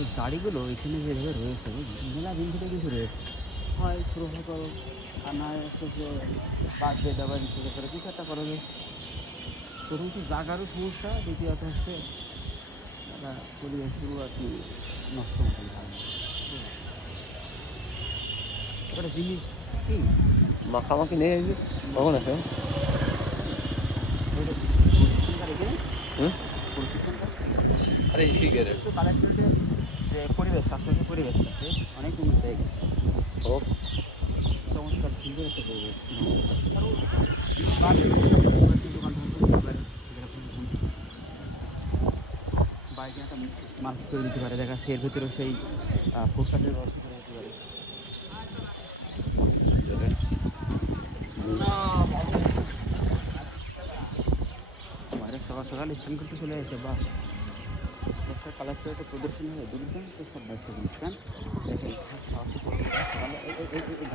এই গাড়িগুলো এখানে যেভাবে রয়েছে মেলা দিন থেকে কিছু রয়েছে। হয় প্রভাব করো আর না হচ্ছে যে বাদ দিয়ে দেওয়া হিসেবে করে কিছু একটা করা যায়। প্রথমত জাগারও সমস্যা দ্বিতীয়ত হচ্ছে তারা পরিবেশগুলো আর কি নষ্ট হয় না। একটা জিনিস কি? মাখামাখি নেই এই যে কখন আছে এখানে হুম? আরে কালেক্টরের যে পরিবেশ স্বাস্থ্যের পরিবেশটা সে অনেক উন্নত হয়ে গেছে। ও। চমৎকার সুন্দর একটা পরিবেশ। বাইকে একটা মার্কেট করে দিতে পারে দেখা এর ভিতরেও সেই ফুটপাথের ব্যবস্থা করে দিতে পারে। বাইরে সকাল সকাল স্নান করতে চলে আসে বা একটা কালেক্টরের প্রদর্শনী হয় দুর্দান্ত সব ব্যস্ত অনুষ্ঠান দেখেন সাহসী পরিবেশ। সকালে এই- এই-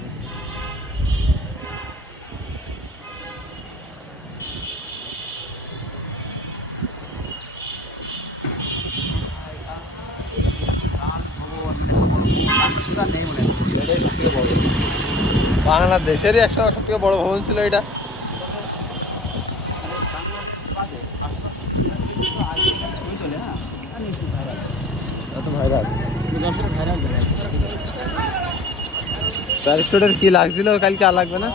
বাংলাদেশেরই একটা সব থেকে বড় ভবন ছিল এটা। প্যারিস্টোটের কি লাগছিল? কালকে আর লাগবে না?